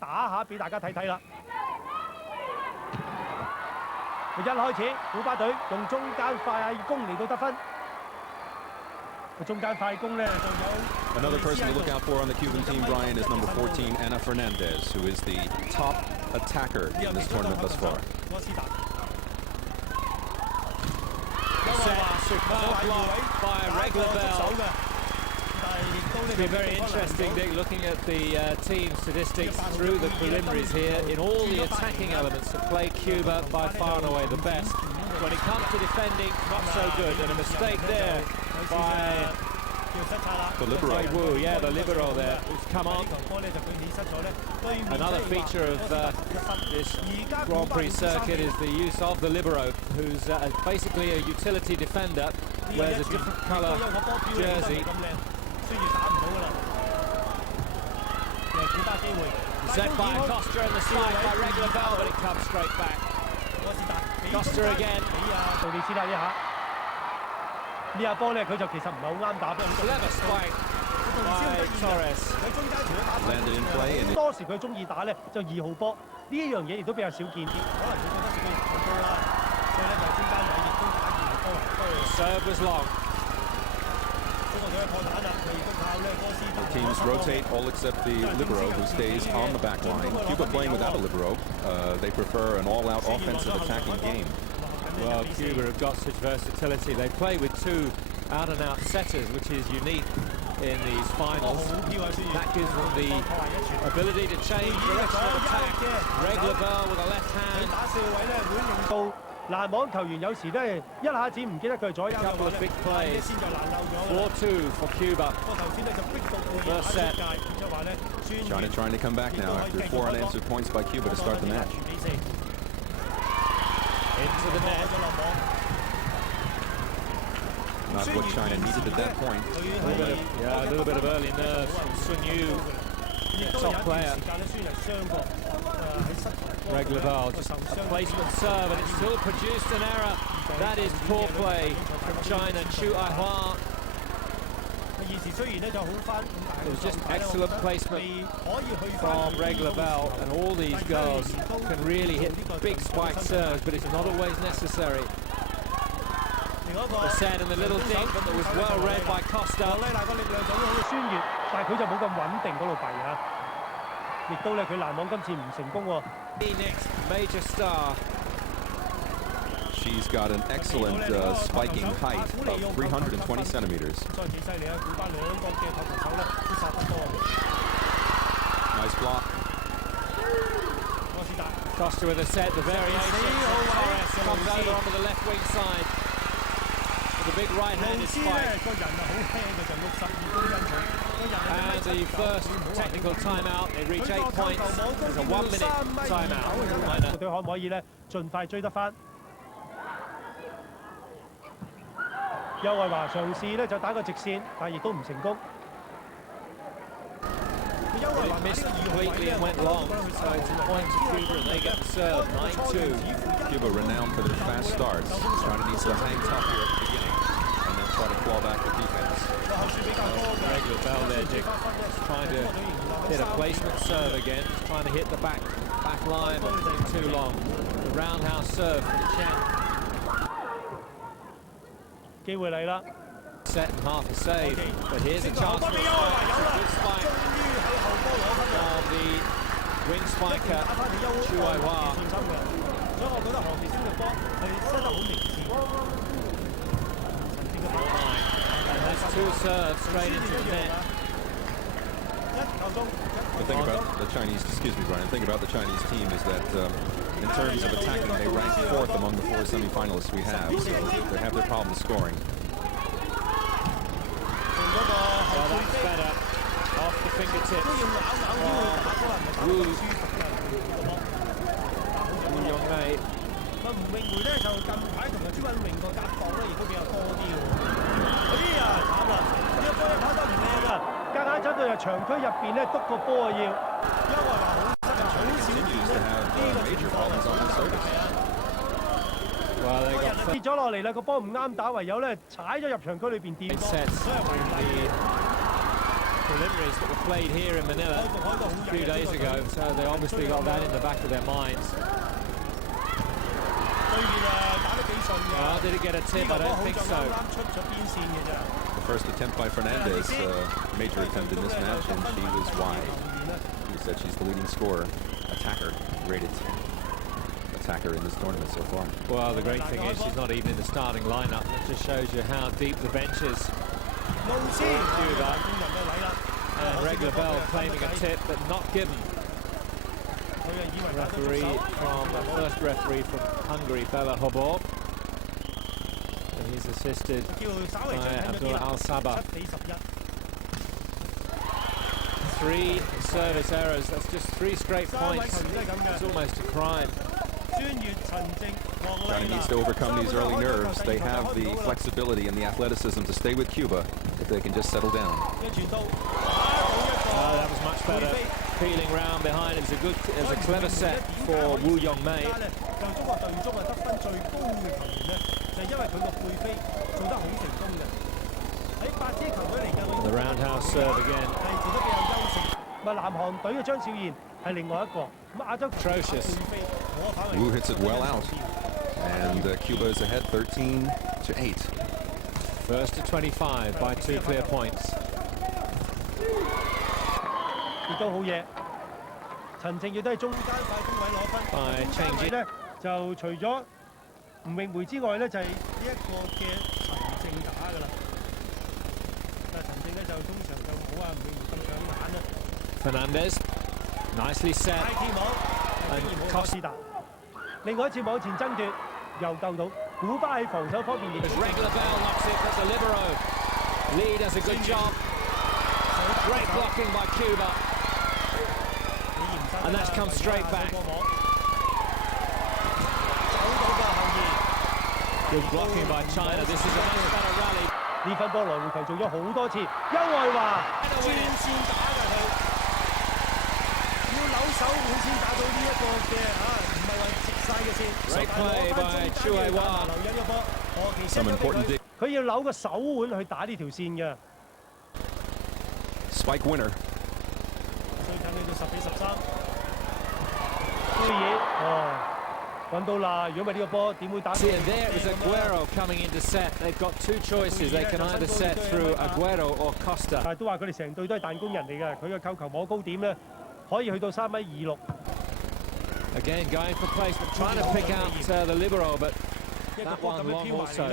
打下俾大家睇睇啦。一開始，古巴隊用中間快攻嚟到得分。中間快攻咧就有。Another person to look out for on the Cuban team, Brian, is number 14, Ana Fernandez, who is the top attacker in this tournament thus far. Superb block by Reglabel. It's been very interesting, Dick, looking at the team statistics through the preliminaries here. In all the attacking elements of play, Cuba by far and away the best. When it comes to defending, not so good. And a mistake there by the libero. Wu, yeah, the libero there, who's come on. Another feature of this Grand Prix circuit is the use of the libero, who's basically a utility defender, wears a different colour jersey. Set by Costa and the slide by Reglabel, but it comes straight back. Costa again. 到你先啦，呢下呢下波咧，佢就其實唔係好啱打。Clever spike by Torres. Landed in play and 多時佢中意打咧就2號波，呢一樣嘢亦都比較少見。可能佢覺得自己唔高啦，所以咧就中間位亦都打2號波。Serve was long. The teams rotate, all except the libero, who stays on the back line. Cuba playing without a libero. They prefer an all-out offensive attacking game. Well, Cuba have got such versatility. They play with two out-and-out setters, which is unique in these finals. That gives them the ability to change direction of attack. Reglabel with a left hand. 攔網球員有時咧一下子唔記得佢左右。Couple of big plays. 4-2 for Cuba. First set. China trying to come back now after 4 unanswered points by Cuba to start the match. Into the net. Not what China needed at that point. A little bit of early nerves from Sun Yu, top player. Reglabel, just a placement serve, and it still produced an error. That is poor play from China. Chu Aihua. It was just excellent placement from Reglabel, and all these girls can really hit big spike serves, but it's not always necessary. The set and the little dink that was well read by Costa. 但係佢就冇咁穩定嗰度弊嚇，亦都咧佢攔網今次唔成功喎。Next major star. She's got an excellent spiking height of 320 centimeters. Nice block. Costa with a set, the variation. Torres comes over onto the left wing side with a big right-handed spike. And the first technical timeout, they reach 8 points. There's a 1-minute timeout. 佢可唔可以咧盡快追得翻？邱愛華嘗試咧就打個直線，但係亦都唔成功。It missed completely and went long, so it's a point to Cuba and they get the serve, 9-2. Cuba renowned for their fast starts. China needs to hang tough here at the beginning and then try to claw back the defense. Reglabel there, Dick, trying to hit a placement serve again, trying to hit the back line, but too long. The roundhouse serve from Chen. 機會嚟啦 Set and half a save, but here's a chance for a good spike from the wing spiker, Chu Aihua. And that's two serves straight into the net. The thing about the Chinese, excuse me, Brian, the thing about the Chinese team is that in terms of attacking, they rank 4th among the 4 semifinalists we have, so they have their problems scoring. Well, that's better. Off the fingertips from Wu Yongmei. 吳詠梅咧就近排同埋朱允榮個夾檔咧，亦都比較多啲喎。嗰啲啊慘啦！呢個波咧跑得唔靚啊，夾硬走到入場區入邊咧篤個波啊要。邱愛華好少跌咗落嚟啦，個波唔啱打，唯有咧踩咗入場區裏邊掂。preliminaries that were played here in Manila a few days ago, so they obviously got that in the back of their minds. Well, did it get a tip? I don't think so. The first attempt by Fernandez, major attempt in this match, and she was wide. He said she's the leading scorer, rated attacker in this tournament so far. Well, the great thing is she's not even in the starting lineup. That just shows you how deep the bench is. Cuba. And regular bell claiming a tip, but not given. First referee from Hungary, Bela Hobor. And he's assisted by Abdullah Al-Sabah. 3 service errors, that's just 3 straight points. It's almost a crime. China needs to overcome these early nerves. They have the flexibility and the athleticism to stay with Cuba if they can just settle down. Oh, that was much better. Peeling round behind, it was a clever set for Wu Yongmei. The roundhouse serve again. Atrocious. Wu hits it well out, and Cuba is ahead 13-8. First to 25 by 2 clear points. By changing 咧，就除咗吳詠梅之外咧，就係呢一個嘅陳靜打㗎啦。但係陳靜咧就通常就冇啊吳詠梅咁搶眼啦。Fernandez, nicely set. 大天網，柯斯達。另外一次網前爭奪又救到，古巴喺防守方面亦都。Regular bell knocks it, but the libero. Lee does a good job. Great blocking by Cuba. And that's come straight back. Good blocking by China. This is a much better rally. 呢分波來回球做咗好多次，邱愛華轉線打㗎佢，要扭手會先打到呢一個嘅唔係話直晒嘅線。Great play by Chu Ai-Wa. Some important 佢要扭個手腕去打呢條線嘅。Spike winner. 最近去到10比13。杯野揾到啦！如果唔係呢個波點會打到？ See, and there is Aguero coming into set. They've got 2 choices. They can either set through Aguero or Costa. 但係都話佢哋成隊都係彈弓人嚟嘅，佢嘅扣球摸高點咧可以去到3.26 米。Again, going for placement, trying to pick out the libero, but that one long also.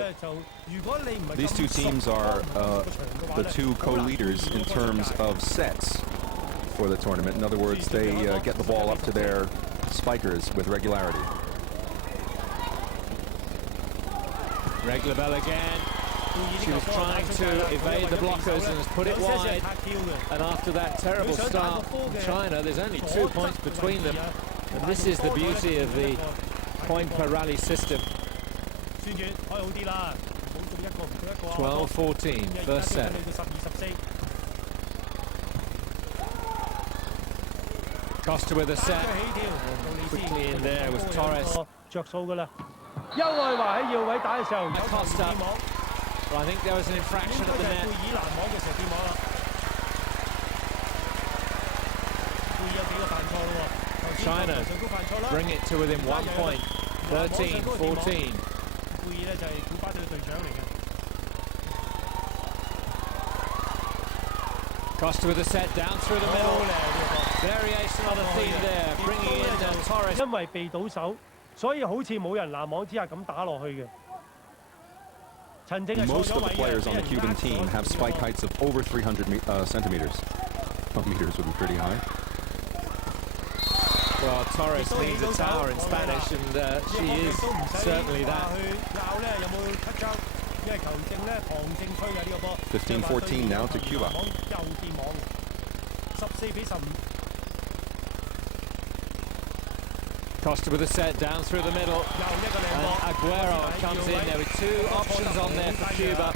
These 2 teams are the 2 co-leaders in terms of sets for the tournament. In other words, they get the ball up to their spikers with regularity. Regular bell again. She was trying to evade the blockers and has put it wide. And after that terrible start from China, there's only 2 points between them. And this is the beauty of the point per rally system. 12-14, first set. Costa with a set. And quickly in there was Torres. 着數㗎啦。邱愛華喺要位打嘅時候， Costa. Well, I think there was an infraction at the net. China bring it to within 1 point. 13-14. Costa with a set down through the middle. Variation on the theme there, bringing in Torres. 因為被倒手，所以好似冇人攔網之下咁打落去嘅。 Most of the players on the Cuban team have spike heights of over 300 centimeters. Meters would be pretty high. Well, Torres means a tower in Spanish, and she is certainly that. 15-14 now to Cuba. Costa with a set down through the middle, and Aguero comes in. There were 2 options on there for Cuba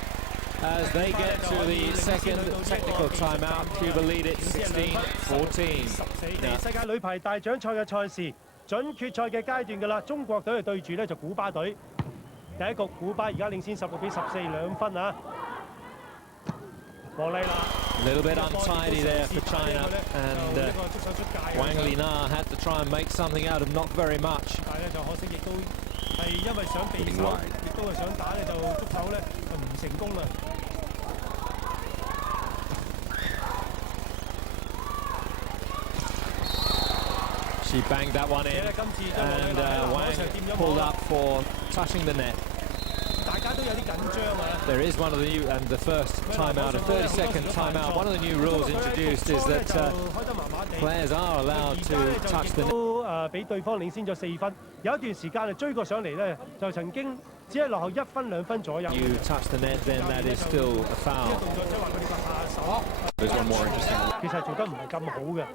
as they get to the second technical timeout. Cuba lead it 16-14. 世界女排大獎賽嘅賽事準決賽嘅階段㗎啦，中國隊係對住咧就古巴隊。第一局古巴而家領先16比14，2分啊！王麗娜。A little bit untidy there for China, and Wang Lina had to try and make something out of not very much. Hitting wide. She banged that one in, and Wang pulled up for touching the net. There is one of the new, and the first timeout, a 30-second timeout. One of the new rules introduced is that players are allowed to touch the net. 比對方領先咗4分，有一段時間係追過上嚟咧，就曾經只係落後1分2分左右。You touch the net, then that is still a foul. There's one more interesting. 其實做得唔係咁好嘅。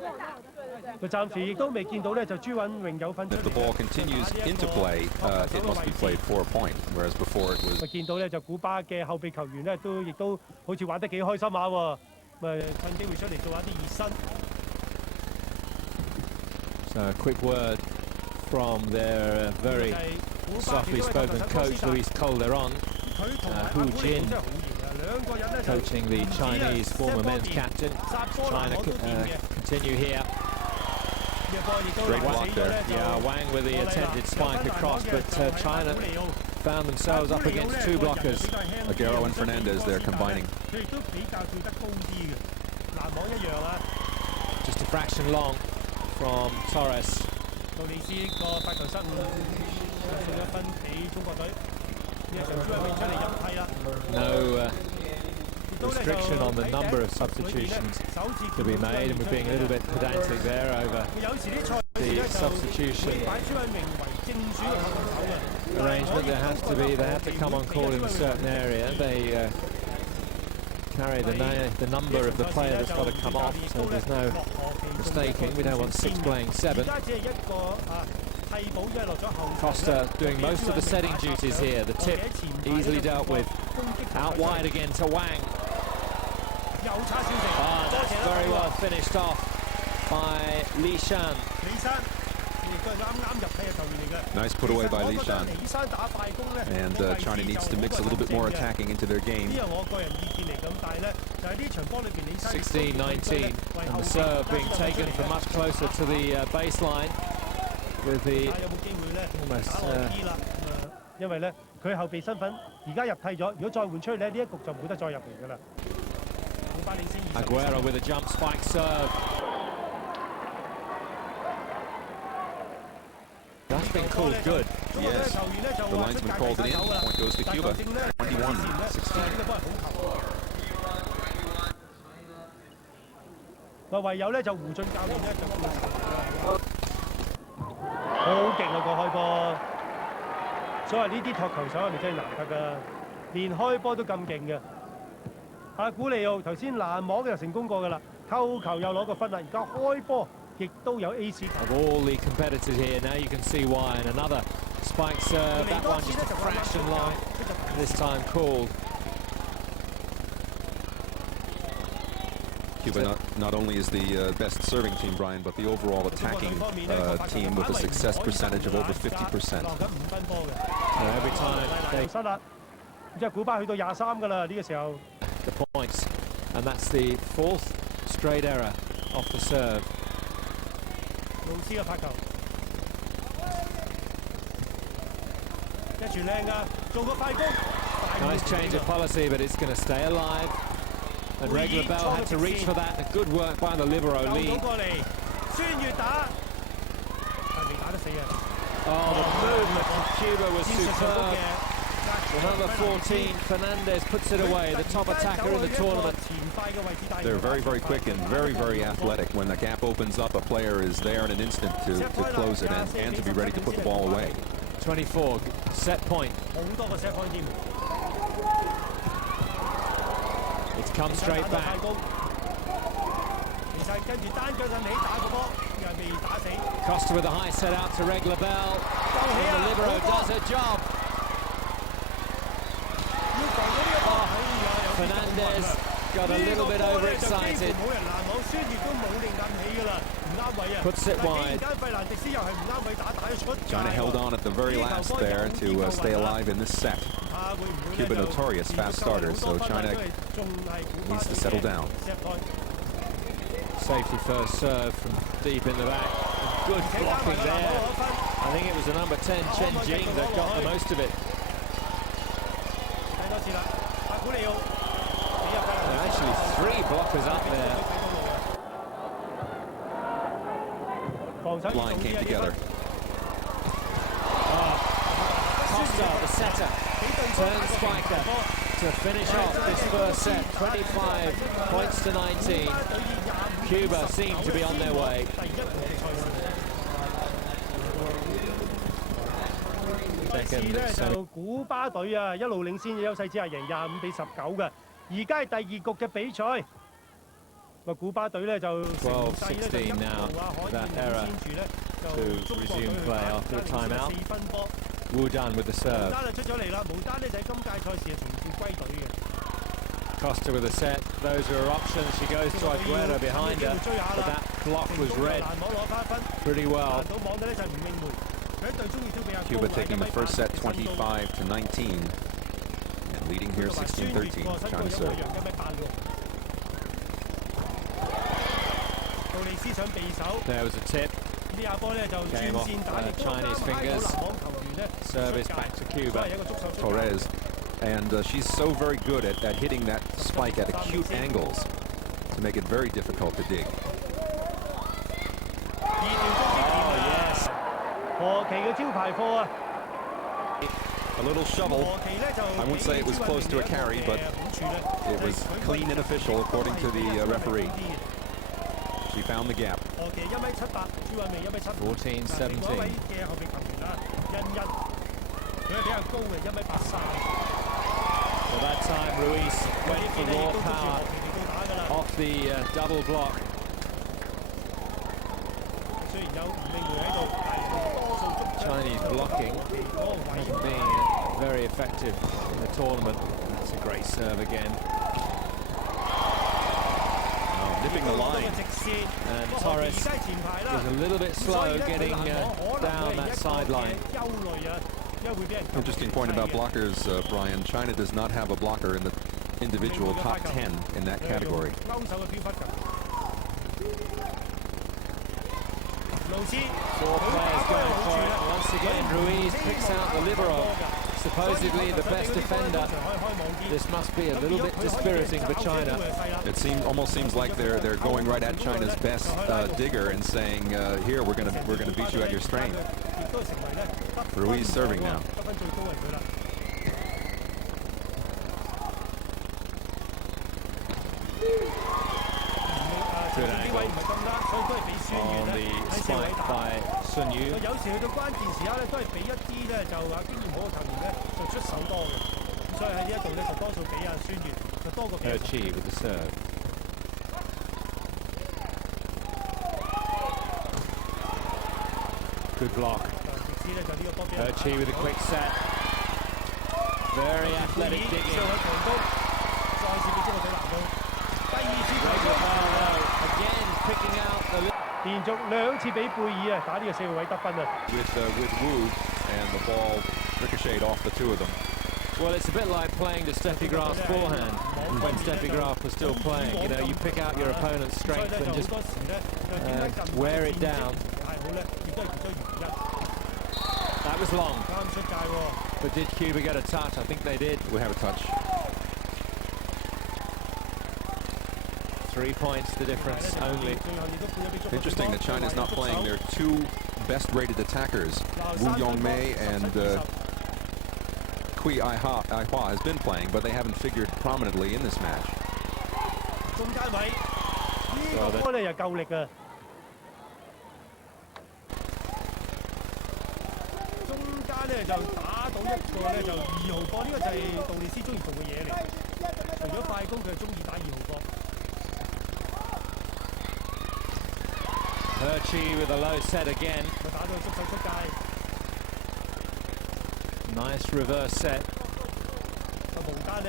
佢暫時亦都未見到咧，就朱允穎有份。If the ball continues into play, it must be played for a point, whereas before it was. 見到咧就古巴嘅後備球員咧亦都好似玩得幾開心下喎，咪趁機會出嚟做下啲熱身。So a quick word from their very softly spoken coach Luis Calderon, Hu Jin, coaching the Chinese former men's captain. China continue here. Great block there. Yeah, Wang with the attempted spike across, but China found themselves up against two blockers. Aguero and Fernandez there combining. Just a fraction long from Torres. No restriction on the number of substitutions to be made, and we're being a little bit pedantic there over the substitution arrangement. They have to come on call in a certain area. They carry the number of the player that's got to come off, so there's no mistaking. We don't want 6 playing 7. Costa doing most of the setting duties here. The tip easily dealt with. Out wide again to Wang. Oh, that's very well finished off by Li Shan. Nice put away by Li Shan. And China needs to mix a little bit more attacking into their game. 16-19, and the serve being taken from much closer to the baseline with the almost. 因為咧佢後備身份而家入替咗，如果再換出去咧，呢一局就冇得再入嚟㗎啦。 Aguero with a jump spike serve. That's been called good. Yes, the linesman called it in. Point goes to Cuba. 21-16. 唯有咧就胡俊教練咧就好勁啊個開波，所謂呢啲托球手係咪真係難得㗎？連開波都咁勁嘅。阿古利奧頭先攔網就成功過㗎啦，扣球又攞個分啦，而家開波亦都有 AC。Of all the competitors here, now you can see why. And another spike serve. That one just a fraction long. This time called. Cuba not only is the best serving team, Brian, but the overall attacking team with a success percentage of over 50%. So every time they 失啦，即係古巴去到23㗎啦，呢個時候。 the points, and that's the 4th straight error off the serve. 老師嘅發球，一傳靚㗎，做個快攻。Nice change of policy, but it's going to stay alive. And Regla Bell had to reach for that. Good work by the libero Lee. Oh, the movement from Cuba was superb. The number 14, Fernandez, puts it away, the top attacker in the tournament. They're very, very quick and very, very athletic. When the gap opens up, a player is there in an instant to close it and to be ready to put the ball away. 24, set point. It's come straight back. Costa with a high set out to Regla Bell. And the libero does her job. Oh, Fernandez got a little bit overexcited. Puts it wide. China held on at the very last there to stay alive in this set. Cuba notorious fast starters, so China needs to settle down. Safety first serve from deep in the back. Good blocking there. I think it was the number 10, Chen Jing, that got the most of it. There are actually 3 blockers up there. Line came together. Costa, the setter, turn spiker to finish off this first set. 25 points to 19. Cuba seem to be on their way.就古巴隊啊，一路領先嘅優勢之下，贏25比19嘅。而家係第2局嘅比賽。個古巴隊咧就12-16 now. That error to resume play after a timeout. Wu Dun with the serve. Costa with a set. Those are her options. She goes to Aguero behind her, but that block was read pretty well. Cuba taking the first set 25 to 19 and leading here 16-13. China serve. There was a tip. Came off Chinese fingers. Service back to Cuba. Torres. And she's so very good at hitting that spike at acute angles to make it very difficult to dig. Oh, yes. A little shovel. I won't say it was close to a carry, but it was clean and official according to the referee. She found the gap. 14-17. Well, that time Ruiz went for raw power off the double block. Chinese blocking hasn't been very effective in the tournament. That's a great serve again. Nipping the line. And Torres was a little bit slow getting down that sideline. Interesting point about blockers, Brian. China does not have a blocker in the individual top 10 in that category. 4 players going for it. Once again, Ruiz picks out the libero, supposedly the best defender. This must be a little bit dispiriting for China. It almost seems like they're going right at China's best digger and saying, "Here, we're gonna beat you at your strength." Ruiz serving now. Good angle on the spike by Sun Yu. Chi with the serve. Good block. Chi with a quick set. Very athletic digging. Again picking out the... 連續2次俾貝爾啊打呢個4號位得分啊。With Wu, and the ball ricocheted off the 2 of them. Well, it's a bit like playing to Steffi Graf's forehand when Steffi Graf was still playing. You know, you pick out your opponent's strength and just wear it down. That was long. But did Cuba get a touch? I think they did. We have a touch. 3 points the difference only. Interesting that China's not playing their 2 best-rated attackers. Wu Yongmei and Kui Aihua has been playing, but they haven't figured prominently in this match. Chi with a low set again. Nice reverse set.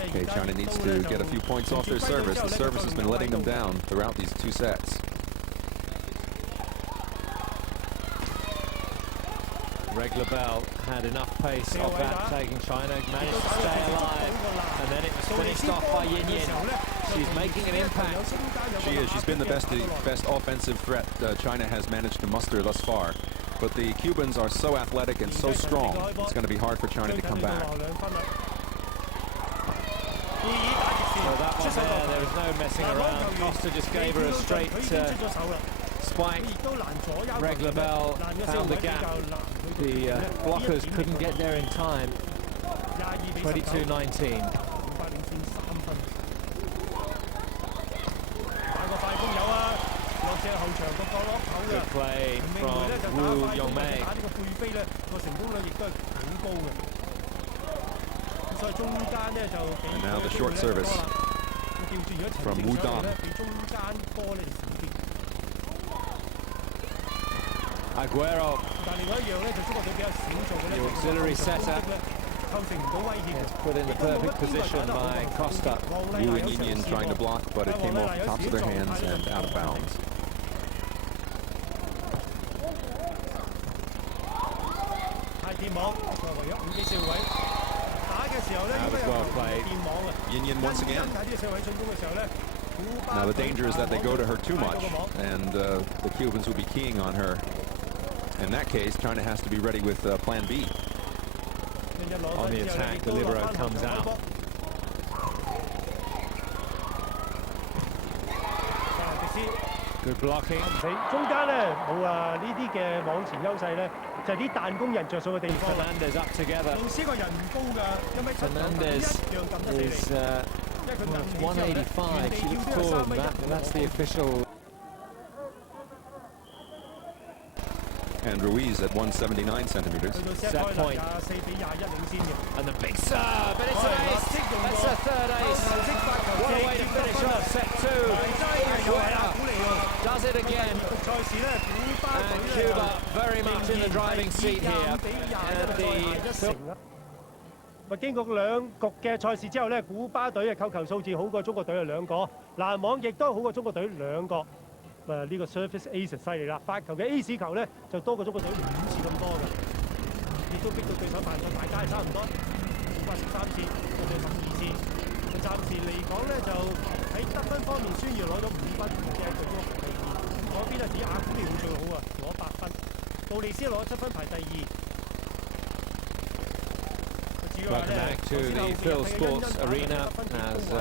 Okay, China needs to get a few points off their service. The service has been letting them down throughout these 2 sets. Regla Bell had enough pace of that, taking China, managed to stay alive, and then it was finished off by Yin Yin. She's making an impact. She is. She's been the best offensive threat China has managed to muster thus far. But the Cubans are so athletic and so strong, it's going to be hard for China to come back. So that one there was no messing around. Costa just gave her a straight spike. Regla Bell found the gap. The blockers couldn't get there in time. 22-19. Good play from Wu Yongmei. And now the short service from Wu Dan. Aguero, the auxiliary setter, is put in the perfect position by Costa. Wu and Yin Yin trying to block, but it came off the tops of their hands and out of bounds. That was well played. Yin Yin once again. Now the danger is that they go to her too much, and the Cubans will be keying on her. In that case, China has to be ready with plan B. On the attack, the libero comes out. Good blocking. 中間咧冇呢啲嘅網前優勢咧，就係啲彈弓人着數嘅地方。Fernandez up together. 老師個人唔高㗎，Fernandez is 185. She looks taller than that, but that's the official. And Ruiz at 179 centimeters. Set point. And the big serve, but it's an ace. That's a third ace. What a way to finish off set two. Aguero does it again. And Cuba very much in the driving seat here. And the 經過兩局嘅賽事之後咧，古巴隊嘅扣球數字好過中國隊嘅兩個，攔網亦都好過中國隊兩個。呢個 surface ace 犀利啦，發球嘅 ace 球咧就多過中國隊5次咁多嘅，亦都逼到對手犯錯，大家係差唔多，古巴13次，中國隊12次。暫時嚟講咧，就喺得分方面，孫耀攞咗5分嘅佢中第二，嗰邊啊指阿古尼會最好啊，攞8分，杜利斯攞7分排第二。 Welcome back to the Phil Sports Arena as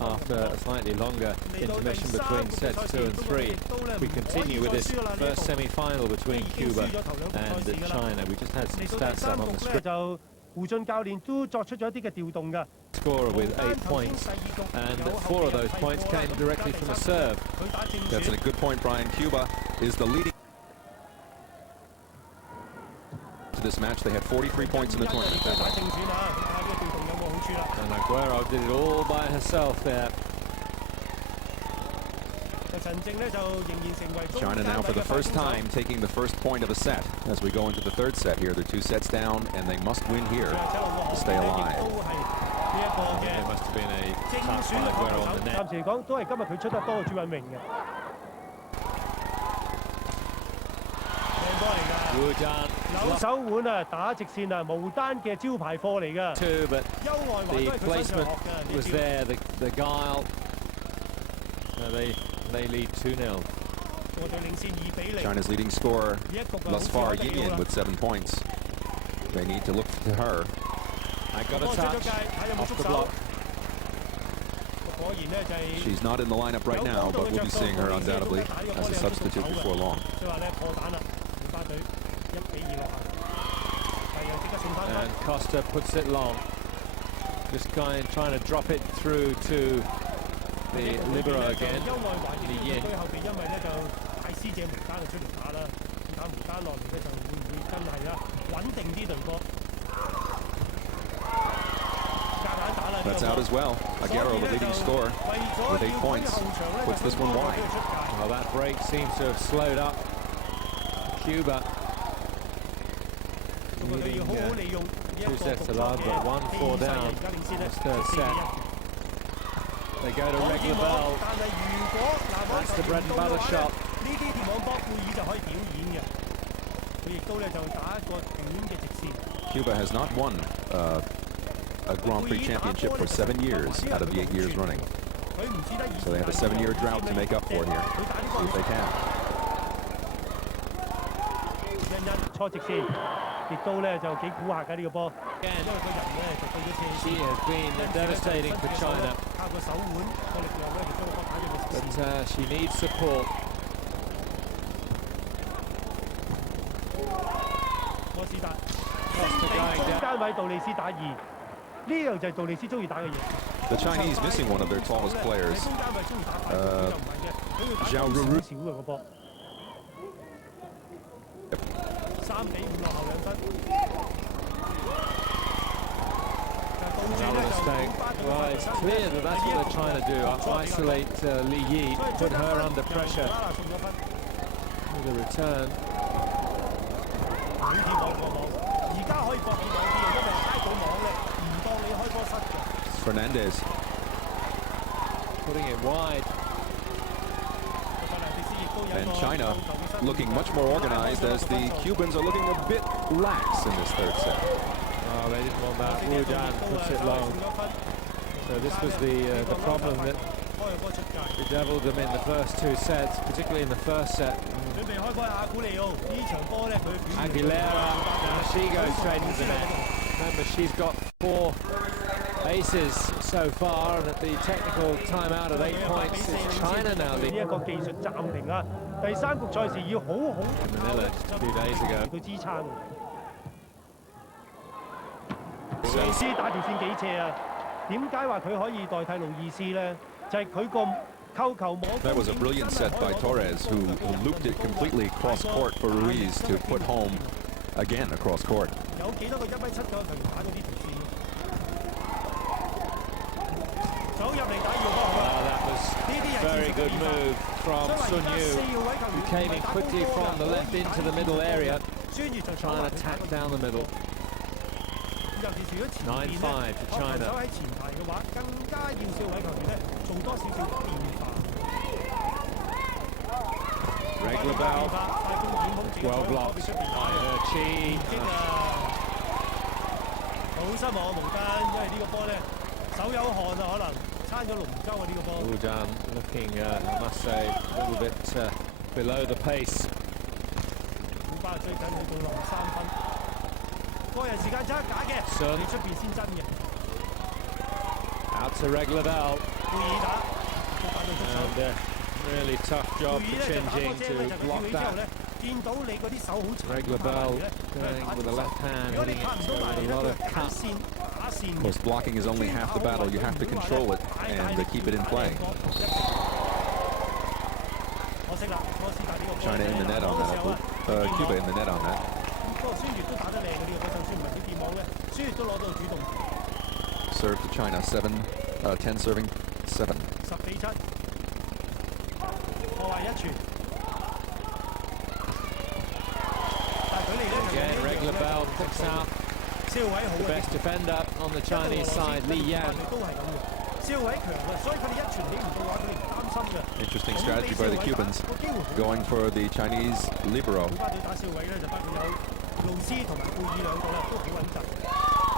after a slightly longer intermission between sets 2 and 3, we continue with this first semi-final between Cuba and China. We just had some stats up on the screen. 胡俊教練都作出咗一啲嘅調動㗎。 Scorer with 8 points, and 4 of those points came directly from a serve. That's a good point, Brian. Cuba is the leading. To this match, they had 43 points in the tournament. And Aguero did it all by herself there. China now for the first time taking the first point of a set as we go into the third set here. They're 2 sets down and they must win here to stay alive. There must have been a touch by Aguero on the net. 暫時嚟講，都係今日佢出得多過朱允榮嘅。 Wu Dan 扭手腕啊，打直線啊，無單嘅招牌貨嚟㗎。Two, but the placement was there, the guile. They lead 2-0. China's leading scorer thus far, Yin Yin, with 7 points. They need to look to her. I got a touch off the block. She's not in the lineup right now, but we'll be seeing her undoubtedly as a substitute before long. And Costa puts it long. Just trying to drop it through to the libero again. The Yin. That's out as well. Aguero, the leading scorer, with 8 points, puts this one wide. Well, that break seems to have slowed up Cuba. Leading 2 sets to love, but 1-4 down. This third set. They go to Regla Bell. That's the bread and butter shot. Cuba has not won a Grand Prix championship for 7 years out of the 8 years running. So they have a 7-year drought to make up for here. See if they can. 初直線，亦都咧就幾蠱惑嘅呢個波， Again, 因為個人咧就對咗斜 she 線， has been devastating for China, 靠個手腕個力量咧，就將個波打咗個直 but 線。she needs support. 摩斯達 Costa going 中 down. 間位杜利斯打2，呢樣就係杜利斯中意打嘅嘢。 The Chinese missing one of their tallest 喺 players. 中間位中意打快，佢就唔係嘅，佢要打 Zhao 少 Ruru 少嘅個波。3-5落後2分。就倒轉 Another 咧就 mistake. 補翻佢 Well, 個 it's 防守 clear that that's what they're trying to do. Isolate Li Yi, 所以 put 追 her 得 under 分 pressure 就送咗分。 with a return. 每次網過網，而家可以博見網啲嘢，因為挨到網咧，唔當你開波失嘅。 Fernandez. Putting it wide. And China looking much more organized as the Cubans are looking a bit lax in this third set. Oh, they didn't want that. Wu Dan puts it long. So this was the problem that bedeviled them in the first 2 sets, particularly in the first set. 準備開波阿古利奧呢場波咧，佢表現 Aguilera, now she goes straight into the net. Remember, she's got 4 aces so far, and at the technical timeout of 8 points, it's China now 呢 leading 一個技術暫停啊！第3局賽事要好好 Manila 2 days ago. 佢支撐。路易斯打條線幾斜啊？點解話佢可以代替路易斯咧？就係佢個扣球網。 That was a brilliant set by Torres, who looped it completely cross court for Ruiz to put home again across court. 有幾多個1.7米嘅球員打到呢條線？走入嚟打要波好 Oh, 啊！ that was very good move from Sun Yu, who came in quickly from the left into the middle area, trying to attack down the middle. 尤其是如果前面咧， 9-5 to 球 China. 手喺前排嘅話，更加要少位球員咧做多少少變化。 Regular bell. 快攻轉攻自己 Well 喺 blocked 出邊打 by Chi. 激啊！好失望無間，因為呢個波咧手有汗啊，可能撐咗龍舟啊呢個波。 Wu Dan looking, I must say, a little bit below the pace. 古巴追緊去到落3分，個人時間差假嘅，你出邊先真嘅。 Out to regular bell. 貝爾打，都打到出手。 And really tough job 貝 for 爾咧就打 Chen 波 Jing 啫咧，就 to 佢跳 block 起之後 that. 咧，見到你嗰啲手好長 Regular bell going with a left hand, 如果你 hitting 拍唔 it 到 with 埋嚟 a 咧， lot 佢 of 打 cut. 線打線 Of course, blocking is only half the battle. You have to control it and keep it in play. 可惜啦，波斯達呢個 China in the net on that. Cuba in the net on that. 不過孫悦都打得靚嘅呢個波，就算唔係佢電網咧，孫悦都攞到主動。 Serve to China, 10 serving 7. 10-7，破壞1傳。但係佢哋咧 Again, regular bell picks out 肖位好 the 嘅， best defender on the Chinese side, Li Yan. 都係咁嘅。肖位強啊，所以佢哋一傳起唔到嘅話，佢哋唔擔心嘅。 Interesting strategy by the Cubans, going for the Chinese libero. 古巴隊打肖位咧，就包括有路斯同埋貝爾兩個啦，都好穩陣。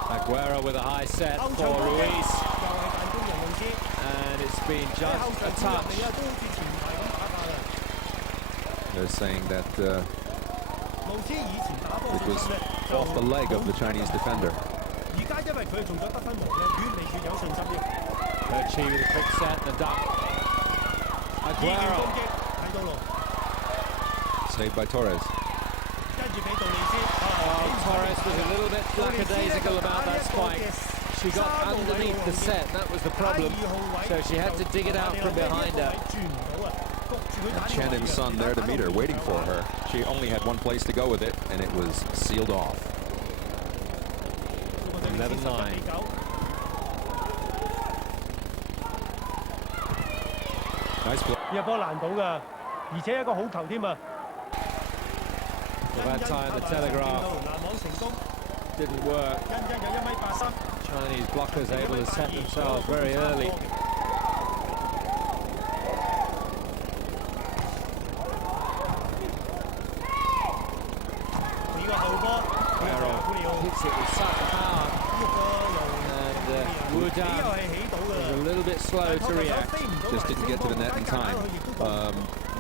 Aguero with a high set 後 for 場波 Ruiz, 又係彈弓人路斯， and it's been 喺後 just a 場入 touch. 嚟啊，都好似前排咁打法啦。 They're saying that 路斯以前打波 it 小 was 心咧，就 off the leg of the Chinese defender. 而家因為佢做咗得分王咧，越嚟越有信心啲。 Chi with a quick set and a duck. 意見攻 Aguero. 擊睇到路， Saved by Torres. 跟住俾杜利斯。 Oh, Torres was a little bit lackadaisical about that spike. She got underneath the set, that was the problem. So she had to dig it out from behind her. And Chen and Sun there to meet her, waiting for her. She only had one place to go with it, and it was sealed off. 11-9. Nice play. 呢個波難到㗎，而且一個好球添啊！ That time the telegraph 攔網成功， didn't work. 欣欣有1.83米。 Chinese blockers able to set themselves very early. hits it with such power. And Wu Dan was a little bit slow to react. Just didn't get to the net in time.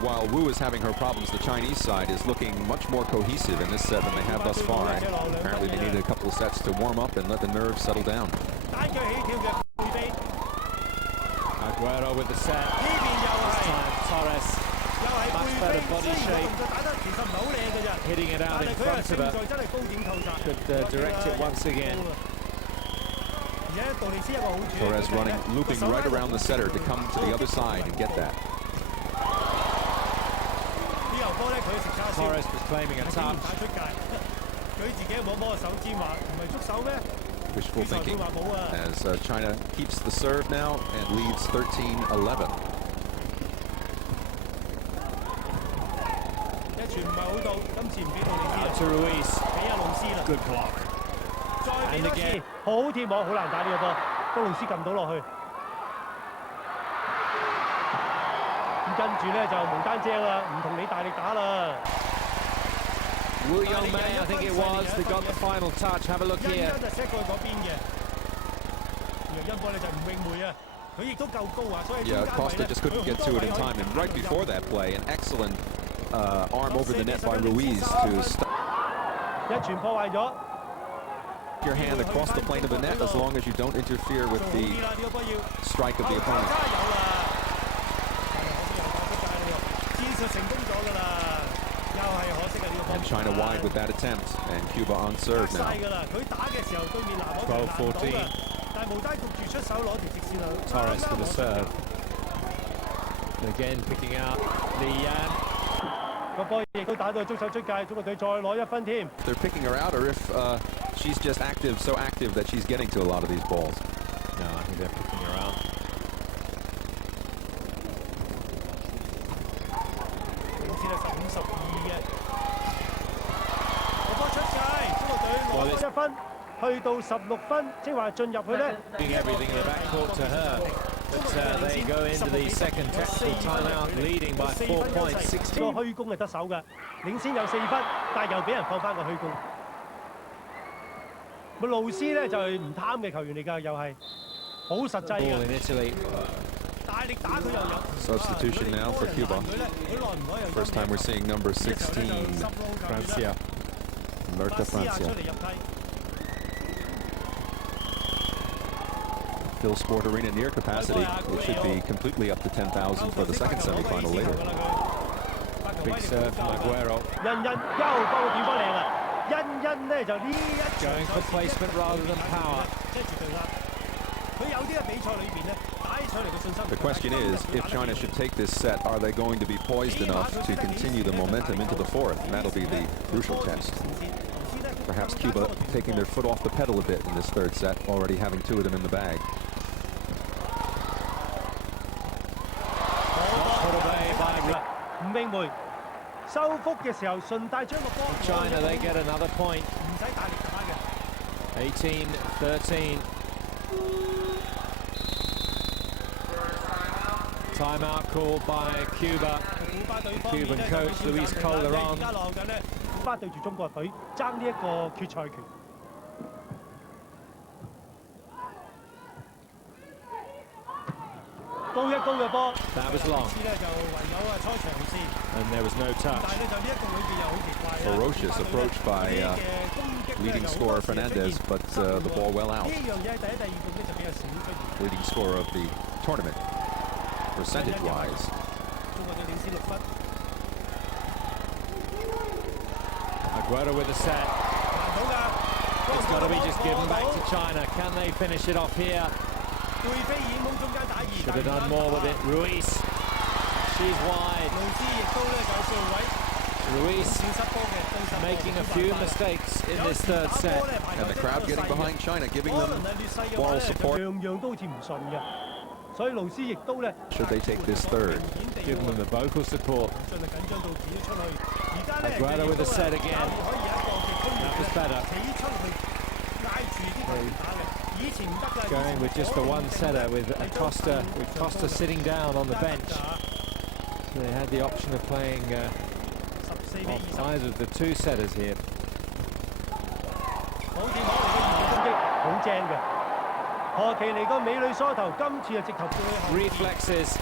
While Wu is having her problems, the Chinese side is looking much more cohesive in this set than they have thus far. Apparently they needed a couple of sets to warm up and let the nerves settle down. Aguero with the set. This time Torres, much better body shape, hitting it out in front of her. Could direct it once again. Torres looping right around the setter to come to the other side and get that. Torres was claiming a touch. Wishful thinking as China keeps the serve now and leads 13-11. To Ruiz. Good block. And again. 好貼網，好難打呢個波，高路斯撳到落去。咁跟住咧就蒙丹姐啦，唔同你大力打啦。Wu Yongmei, I think it was, they got the final touch. Have a look here. Yeah, Costa just couldn't get to it in time, and right before that play, an excellent arm over the net by Ruiz to stop. 一傳破壞咗。 Your hand across the plane of the net as long as you don't interfere with the strike of the opponent. And China wide with that attempt, and Cuba on serve now. 12-14. Torres for the serve. Again picking out Li Yan. They're picking her out, or if she's just active, so active that she's getting to a lot of these balls. No, I think they're picking her out. Well, it's 1分，去到16分，即係話進入去咧。 Doing everything in the backcourt to her, but they go into the second technical timeout, leading by 4 points. 16個虛攻係得手嘅，領先有4分，但係又俾人放翻個虛攻。咪路斯咧就係唔貪嘅球員嚟㗎，又係好實際嘅。 Substitution now for Cuba. First time we're seeing number 16, Francia. Merta Francia. Phil Sport Arena near capacity. It should be completely up to 10,000 for the second semifinal later. Big serve from Aguero. Going for placement rather than power. The question is, if China should take this set, are they going to be poised enough to continue the momentum into the fourth? And that'll be the crucial test. Perhaps Cuba taking their foot off the pedal a bit in this third set, already having 2 of them in the bag. China, they get another point. 18-13. Timeout called by Cuba. Cuban coach Luis Calderon. 古巴對住中國隊爭呢一個決賽權。高一高嘅波。That was long. And there was no touch. Ferocious approach by leading scorer Fernandez, but the ball well out. Leading scorer of the tournament, percentage-wise. Aguero with a set. It's got to be just given back to China. Can they finish it off here? Should have done more with it. Ruiz. She's wide. Ruiz making a few mistakes in this third set. And the crowd getting behind China, giving them moral support. Should they take this third? Giving them the vocal support. Aguero with a set again. That was better. Going with just the one setter with Costa sitting down on the bench. So they had the option of playing off either of the 2 setters here. 好似可能個移動攻擊好正嘅。何其嚟個美女梳頭，今次就直頭叫佢後。 Reflexes.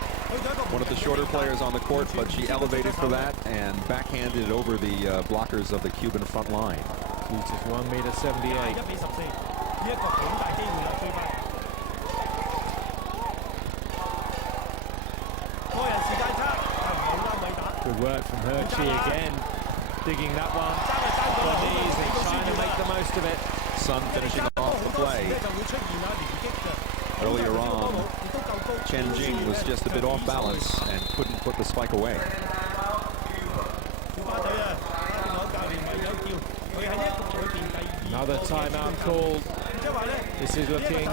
One of the shorter players on the court, but she elevated for that and backhanded it over the blockers of the Cuban front line. She's just 1.78 1比14，呢一個好大機會啦，追翻。個人時間差，係冇啱位打。 Good work from her. She again digging that one. The knees and trying to make the most of it. Sun finishing off the play. Earlier on, Chen Jing was just a bit off balance and couldn't put the spike away. Another timeout called. This is looking.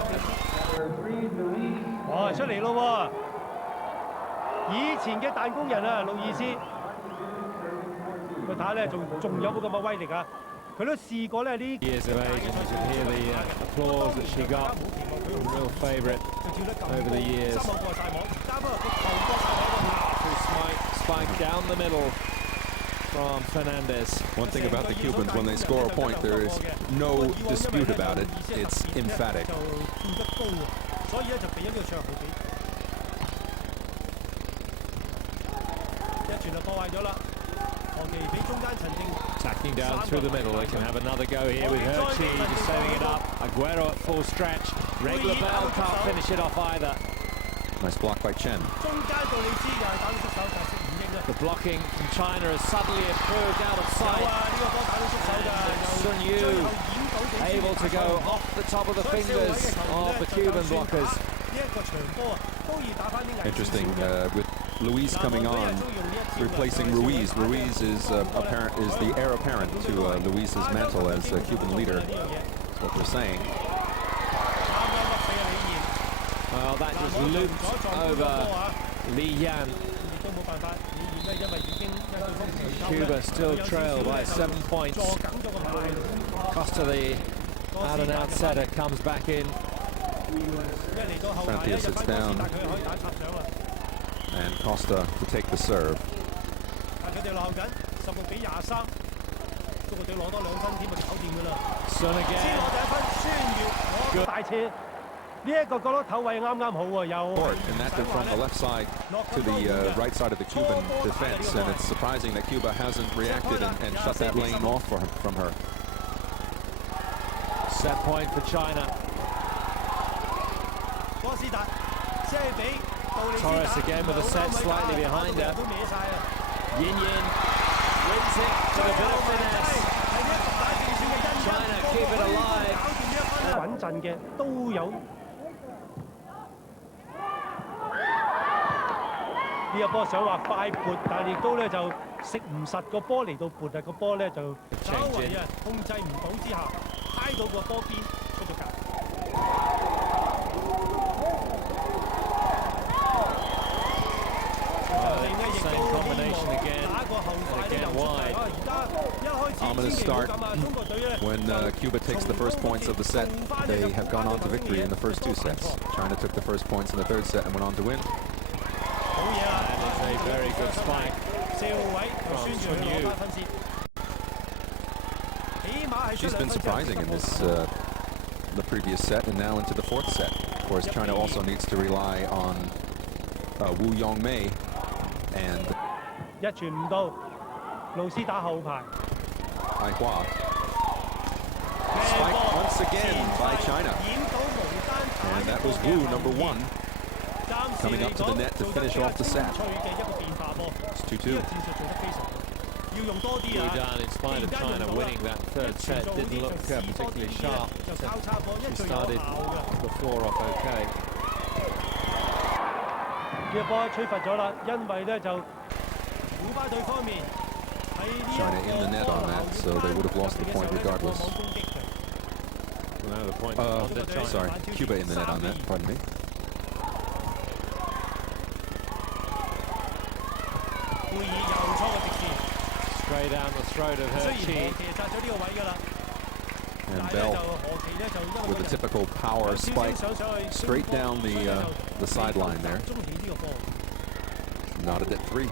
哦，出嚟咯喎！以前嘅彈弓人啊，路易斯，佢睇下咧，仲有冇咁嘅威力啊？佢都試過咧呢。 Years of age, and you can hear the applause that she got. A real favourite over the years. Spike down the middle from Fernandez. One thing about the Cubans, when they score a point, there is no dispute about it. It's emphatic. Attacking down through the middle. They can have another go here with Herchi just setting it up. Aguero at full stretch. Regular Bell can't finish it off either. Nice block by Chen. The blocking from China has suddenly improved out of sight. Sun Yu able to go off the top of the fingers of the Cuban blockers. Interesting with Luis coming on, replacing Ruiz. Ruiz is the heir apparent to Luis's mantle as Cuban leader. That's what they're saying. Well, that just looped over Li Yan. Cuba still trail by 7 points. Costa, the out-and-out setter, comes back in. Francia sits down, and Costa to take the serve. Sun again. Good. Connected from the left side to the right side of the Cuban defense, and it's surprising that Cuba hasn't reacted and shut that lane off from her. Set point for China. Torres again with a set slightly behind her. Yin Yin wins it with a bit of finesse. China keep it alive. 穩陣嘅都有呢個波想話快撥，但係亦都咧就食唔實個波嚟到撥啊！個波咧就稍為啊控制唔到之下，揩到個波邊出咗界。 Same combination again, and again wide. Ominous start when Cuba takes the first points of the set. They have gone on to victory in the first two sets. China took the first points in the third set and went on to win. That is a very good spike from Sun Yu. She's been surprising in this the previous set and now into the fourth set. Of course, China also needs to rely on Wu Yongmei and 一傳唔到，路斯打後排。 Ai Hua. Spike once again by China. And that was Wu, number one, coming up to the net to finish off the set. It's 2-2. Wu Dan, in spite of China winning that third set, didn't look particularly sharp. She started the floor off okay. 呢個波吹罰咗啦，因為咧就古巴隊方面喺 China in the net on that, so they would have lost the point regardless. No, the point under China. Sorry, Cuba in the net on that, pardon me. Straight down the throat of her chi. And Bell with a typical power spike straight down the sideline there. Knotted at 3.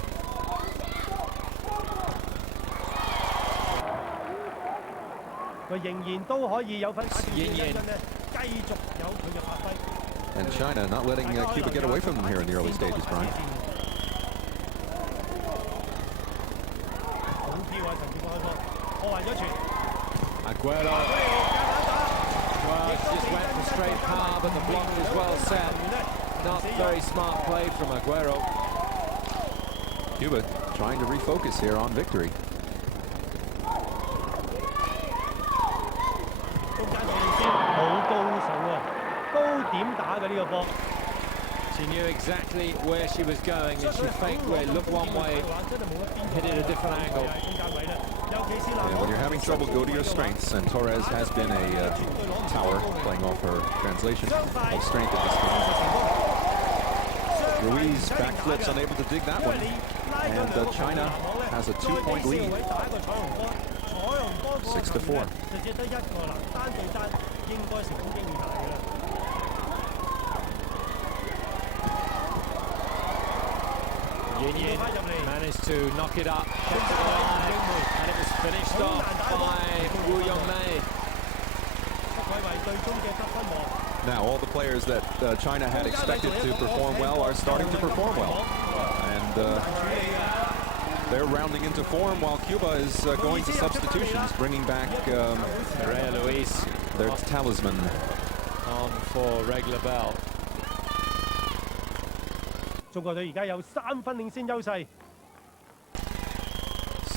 佢仍然都可以有份打斷嘅因咧，繼續有佢嘅發揮。And China not letting Cuba get away from them here in the early stages, Brian. 好飄啊！陳志邦開波，破壞咗傳。Aguero. Well, just went for straight power, but the block was well set. Not very smart play from Aguero. Cuba trying to refocus here on victory. 中間前線好高手啊，高點打嘅呢個波。She knew exactly where she was going, and she faked where it looked one way, hit it a different angle. Yeah, when you're having trouble, go to your strengths, and Torres has been a tower, playing off her translation of strength in this game. Ruiz backflips, unable to dig that one, and China has a 2-point lead, 6-4. Yin managed to knock it up, kept it alive, and it was finished off by Wu Yongmei. Now, all the players that China had expected to perform well are starting to perform well. And they're rounding into form while Cuba is going to substitutions, bringing back Luis, their talisman. On for regular bell. 中國隊而家有3分領先優勢。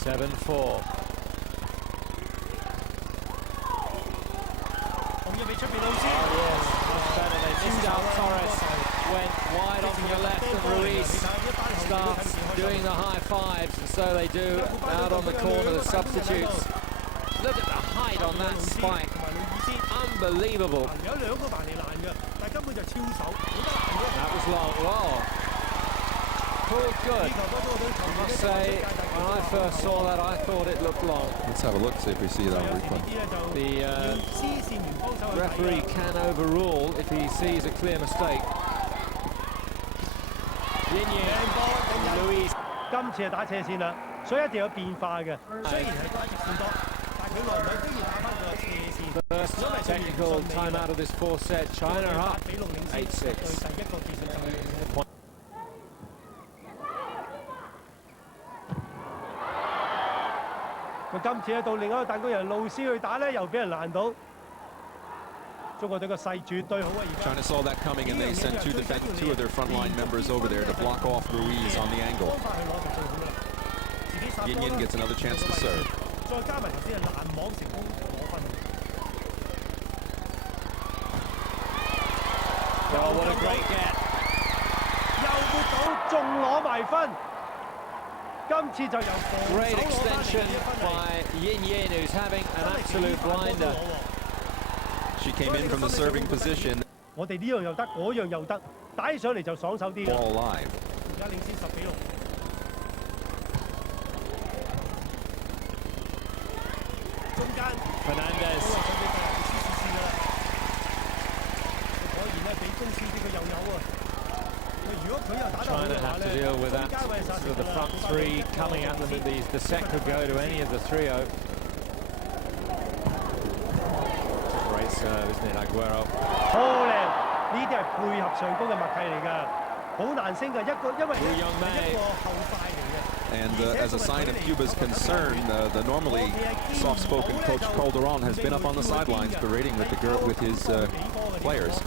7-4. 紅入俾出邊路先。They missed out Torres, went wide off to the left, and Ruiz starts doing the high fives, and so they do out on the corner, the substitutes. Look at the height on that spike. Unbelievable. That was long. Whoa. Pulled good. I must say, when I first saw that, I thought it looked long. Let's have a look, see if we see it on replay. The referee can overrule if he sees a clear mistake. Yin Luis. 今次係打斜線啦，所以一定有變化嘅。雖然係打直線多，但佢來兩都要打翻個斜線。First technical time out of this fourth set. China up 8-6. 佢今次到另一個彈弓人路斯去打咧，又俾人攔到。中國隊個勢絕對好啊！而家 China saw that coming, and they sent two of their frontline members over there to block off Ruiz on the angle. Yin gets another chance to serve. 再加埋頭先係攔網成功攞分。Oh, what a great get! 又活到，仲攞埋分。今次就由 Great extension by Yin, who's having an absolute blinder. She came in from the serving position. 我哋呢樣又得，嗰樣又得，打起上嚟就爽手啲啦。Ball alive. 而家領先10比6。中間 Fernandez. 果然咧，比中超啲佢又有啊。如果佢又打得好 China 嘅話 have to 咧， deal with that. So the front three coming at them. The set could go to any of the trio. Great serve, isn't it, Aguero? 好靚，呢啲係配合上高嘅默契嚟㗎，好難升㗎。因為係一個後快嚟嘅。And as a sign of Cuba's concern, the normally soft-spoken coach Calderon has been up on the sidelines berating with his players.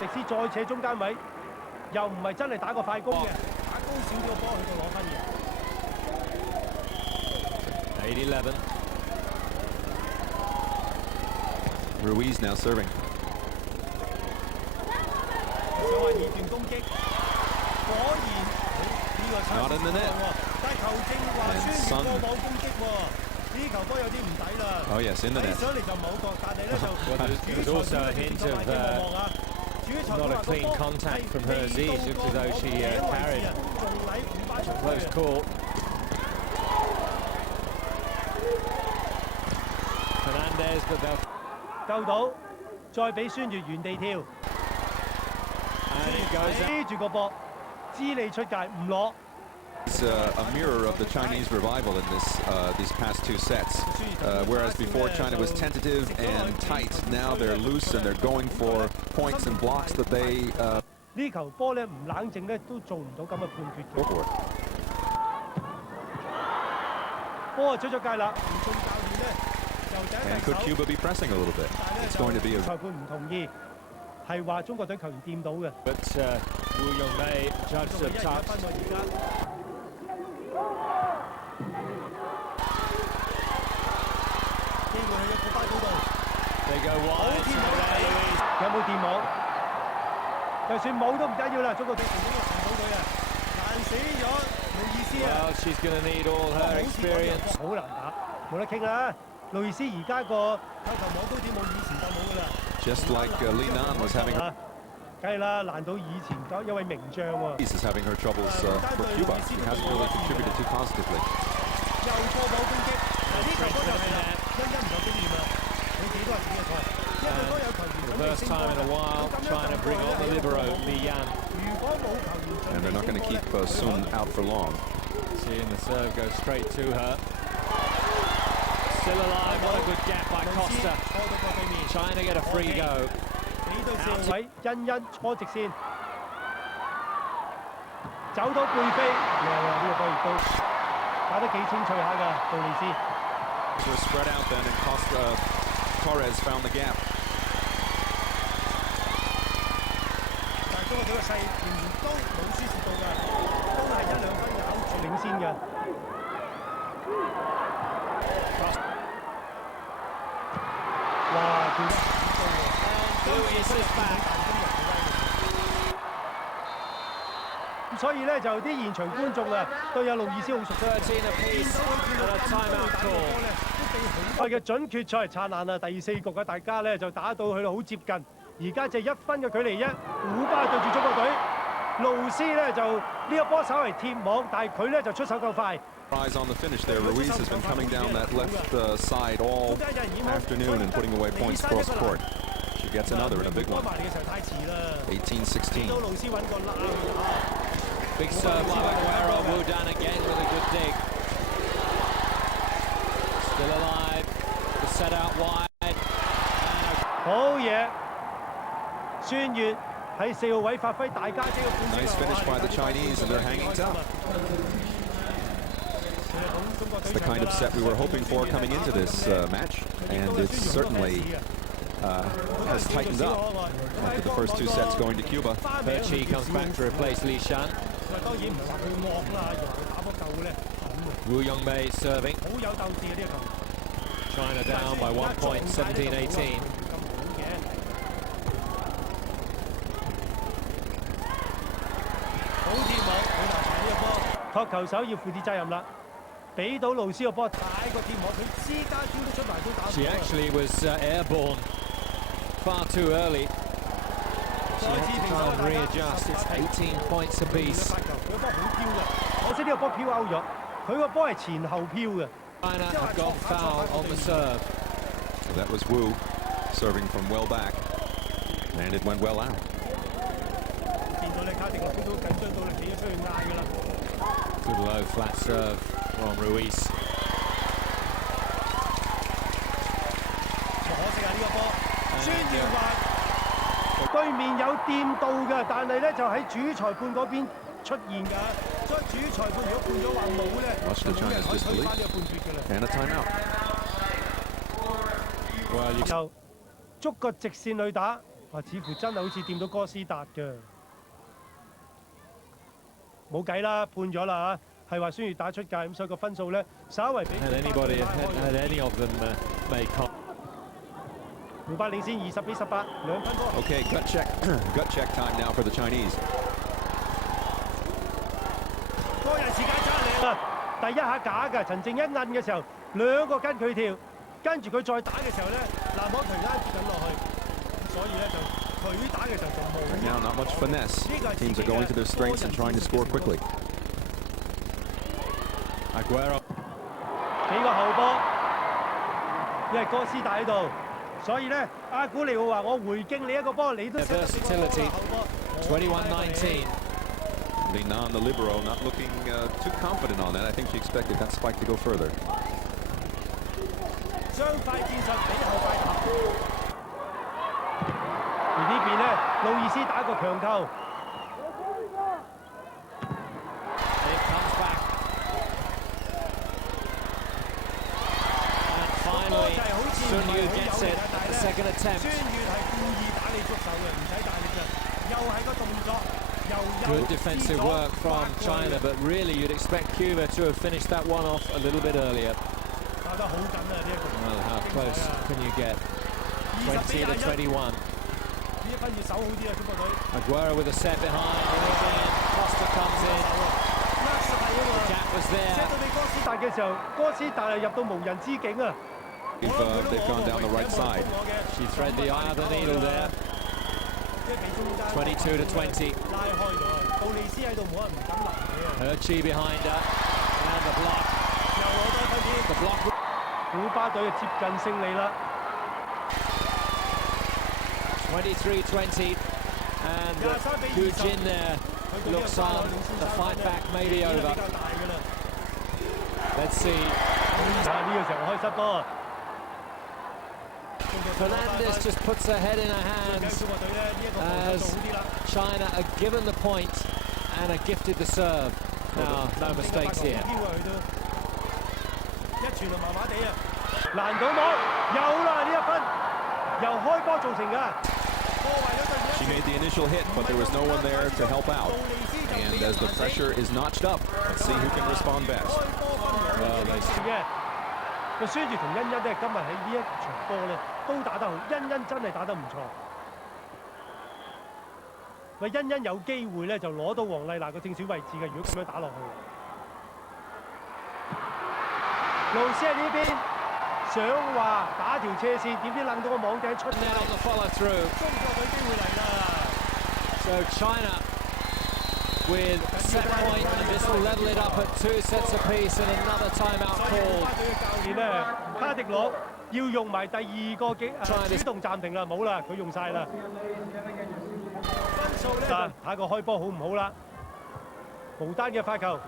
迪斯再扯中間位，又唔係真係打個快攻嘅，打高少少個波去到攞分嘅。8-11. Ruiz now serving. 想話二段攻擊，果然呢個 Not in the net. 但係球證話穿越過網攻擊喎。呢球波有啲唔抵啦。Oh yes, in the net. 睇上嚟就冇角，但係咧就 There's also a hint of not a clean contact from her Z. It looked as though she carried. Close call. Fernandez, but they'll 救到，再俾孫悦原地跳，and it goes out. 黐住個波，知你出界唔攞。 It's a mirror of the Chinese revival in these past two sets. Whereas before China was tentative and tight, now they're loose and they're going for points and blocks that they 呢球波咧唔冷靜咧都做唔到咁嘅判決嘅。 go for it. 波出咗界啦，唔中教練咧就第 And 一 could 手。 Cuba be pressing a little bit? It's going to be a 裁判唔同意，係話中國隊球員掂到嘅。 But Wu Yongmei judged a 1-1 touch. 而家。 機會喺個花島度， They go wide. 有冇電網？就算冇都唔緊要啦，中國隊成功入唔到佢啊！爛死咗，冇意思啊！ Well, she's going to need all her experience. 好難打，冇得傾啦。路易斯而家個球球網都點冇以前咁好噶啦。 just like Li Nan was having. 梗係啦，難到以前嗰一位名將喎。 Is having her troubles for Cuba. She hasn't really contributed too positively. 又過網攻擊，嗱呢球波就係啦，因唔夠經驗啊，佢幾多係自己嘅錯，因為嗰有球員 The first time in a while, trying to bring on the libero, Li Yan. 如果冇球員 And they're not going to keep Sun out for long. Seeing the serve go straight to her. Still alive, what a good gap by Costa. 錯到過對面， China get a free go. 俾到射位，欣欣搓直線，走到背飛，呢個波亦都打得幾清脆下㗎，杜利斯。 Were spread out then, and Torres found the gap. 但係中國隊嘅勢仍然都冇輸蝕到㗎，都係1-2分咬住領先嘅。哇！跳得好高喎， Louis is back. 咁所以咧就啲現場觀眾啊對有路易斯好熟悉。 13 apiece and a timeout call. 我嘅準決賽燦爛啊！第4局啊，大家咧就打到去到好接近，而家就1分嘅距離啫。古巴對住中國隊，路斯咧就呢個波稍為貼網，但係佢咧就出手夠快。 Eyes on the finish there. Ruiz has been coming down that left side all afternoon and putting away points across the court. She gets another and a big one. 18-16. Big serve by Aguero. Wu Dan again with a good dig. Still alive. The set out wide. 好嘢，孫悦喺4號位發揮大家姐嘅本 Nice finish by the Chinese, and they're hanging tough. It's the kind of set we were hoping for coming into this match, and it certainly has tightened up after the first two sets going to Cuba. Perchi comes back to replace Li Shan. 當然唔係話佢惡啦，原來佢打波夠咧。 Wu Yongmei serving. 好有鬥志啊！呢個球。 China down by 1 point, 17-18. 好貼網，好難踩呢個波。托球手要負啲責任啦，俾到路斯個波太過貼網，佢私家招都出埋都打唔到。 She actually was airborne far too early. She had to try and readjust. It's 18 points apiece. 佢個波好飄嘅，可惜呢個波飄勾咗，佢個波係前後飄嘅。 China have got foul on the serve. So that was Wu serving from well back, and it went well out. 見到你卡迪諾都緊張到你企咗出去嗌㗎啦。 Good low flat serve from Ruiz. 可惜啊！呢個波，孫耀華對面有掂到嘅，但係咧就喺主裁判嗰邊出現㗎。所以主裁判如果判咗話冇咧， Much to 就冇人 China's 可以推 disbelief. 翻呢個判決㗎啦。 And a timeout. Well, you 就捉個直線去打，似乎真係好似掂到哥斯達嘅。冇計啦，判咗啦嚇，係話孫悦打出界，咁所以個分數咧稍為比 had anybody had any of them made call. 湖北領先20-18，2分波。 Okay, gut check. Gut check time now for the Chinese. 個人時間差你啦，第一下假嘅，陳靜一摁嘅時候，兩個跟佢跳，跟住佢再打嘅時候咧，南海突然間跌緊落去，所以咧就佢打嘅時候就冇。 Right now, not much finesse. Teams are going to their strengths and trying to score quickly. Aguero. 幾個後波，因為哥斯達喺度，所以咧阿古尼奧話：我回敬你一個波，你都識得俾個波啦後波。 21-19. Linan, the libero, not looking too confident on that. I think she expected that spike to go further. 將快戰術比後快打。而呢邊呢，路易斯打個強扣。It comes back. And finally, Sun Yu gets it. The second attempt. 孫悦係故意打你捉手嘅，唔使大力嘅，又係個動作，又 Good defensive work from China, but really you'd expect Cuba to have finished that one off a little bit earlier. 打得好緊啊！呢一個。Well, how close can you get? 20 to 21. 呢一分要守好啲啊！中國隊。Aguero with a set behind, and again Costa comes in. The gap was there. 射到你哥斯達嘅時候，哥斯達係入到無人之境啊！ They've gone down the right side. She thread the eye of the needle there. 22 to 20. 拉開咗，杜利斯喺度冇人唔敢攔你啊！ Herchi behind her, and the block. 又攞多分添。The block. 古巴隊就接近勝利啦。 23-20, and Hu Jin there looks on. The fight back may be over. Let's see. 呢個時候開心多。 Fernandez just puts her head in her hands as China are given the point and are gifted the serve. Now, no mistakes here. 一傳就麻麻地啊！難到網有啦呢一分，由開波造成㗎。 She made the initial hit, but there was no one there to help out. And as the pressure is notched up, let's see who can respond best. Well, they 個孫悦同欣欣咧，今日喺呢一場波咧都打得好，欣欣真係打得唔錯。喂，欣欣有機會咧就攞到黃麗娜個正選位置嘅，如果咁樣打落去。路斯喺呢邊想話打條斜線，點知掕到個網頂出 net on the follow through. 中國隊機會嚟啦！ So China with set point, and this will level it up at 2 sets apiece, and another timeout 所以 called. 巴隊嘅教練咧，卡迪洛要用埋第二個主動暫停啦，冇啦，佢用晒啦。分數咧，睇個開波好唔好啦？無單嘅發球。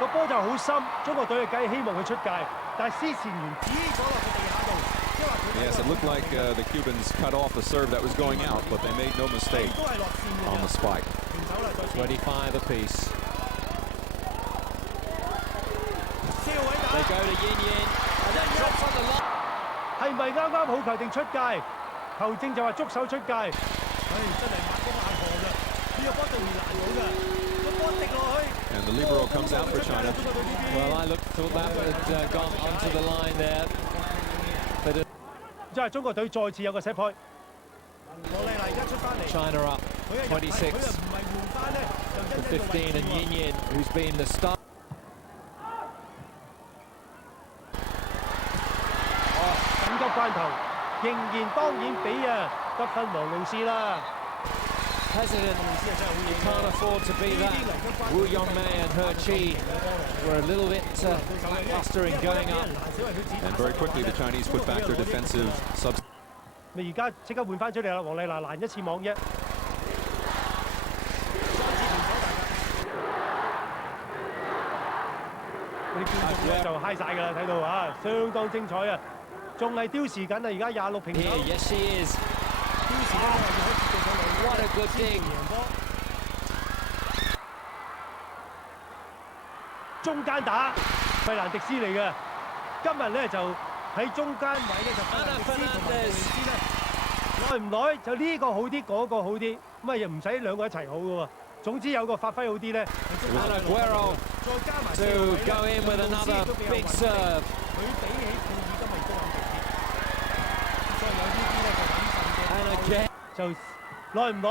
個波就好深，中國隊梗係希望佢出界，但係施善元指咗落個地下度，即係話佢。Yes, it looked like the Cubans cut off the serve that was going out, but they made no mistake on the spike. 25 apiece. They go to Yin Yin, and then drops on the line. 係咪啱啱好球定出界？球證就話捉手出界。唉，真係抹公眼汗啦！呢個波對面難到㗎，個波滴落去。 And the libero comes out for China. Well, I thought that had gone onto the line there. But 即係中國隊再次有個 set point。 China up 26 to 15, and Yin Yin, who's been the star. 緊急關頭，仍然當然俾得分黃路斯啦。 President, you can't afford to be that. Wu Yongmei and Herchi were a little bit lackluster in going up. And very quickly, the Chinese put back their defensive subs. 你而家即刻換翻出嚟啦，黃麗娜攔一次網啫。嗰啲觀眾咧就嗨晒㗎啦，睇到啊，相當精彩啊！仲係丟時緊啊，而家26平手。Yes, she is. What a good dig. 中間打，費蘭迪斯嚟嘅。今日咧就喺中間位咧就費蘭迪斯同埋杜利斯咧，耐唔耐就呢個好啲，嗰個好啲，咁啊又唔使兩個一齊好嘅喎。總之有個發揮好啲咧。And Aguero to go in with another big serve. 佢比起庫爾今日都咁直接，所以有呢啲咧就穩陣嘅。 And again. 就耐唔耐，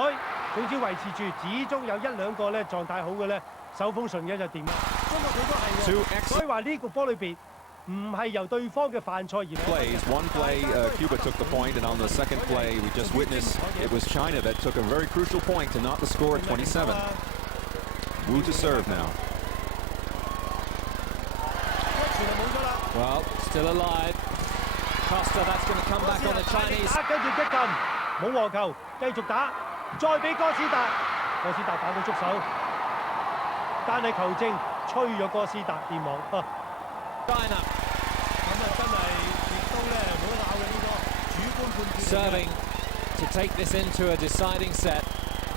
總之維持住，始終有一兩個咧狀態好嘅咧，手風順嘅就掂啦。中國隊都係喎，所以話呢個波裏邊唔係由對方嘅犯錯而嚟。 Plays. One play, Cuba took the point, and on the second play, we just witnessed it was China that took a very crucial point to knot the score at 27. Wu to serve now. Well, still alive. Costa, that's going to come back on the Chinese. 跟住擊禁，冇和球，繼續打，再俾哥斯達，哥斯達打到觸手，但係球證吹咗哥斯達電網。China 咁啊，真係亦都咧冇得拗嘅呢個主觀判斷。serving to take this into a deciding set.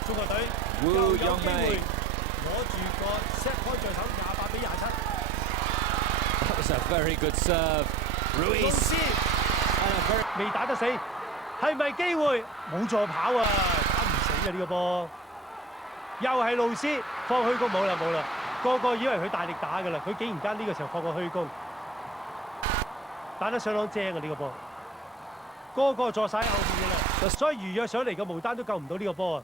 中國隊 Wu 又有機 Yongmei 會攞住個 set point 在手，28-27。That was a very good serve. 路 Ruiz 斯 and a very 未打得死，係咪機會？冇助跑啊，打唔死啊呢個波。又係路斯放虛攻，冇啦冇啦，個個以為佢大力打㗎啦，佢竟然間呢個時候放個虛攻，打得相當正啊呢個波。個個坐晒喺後邊㗎啦，所以如約上嚟嘅無單都救唔到呢個波啊！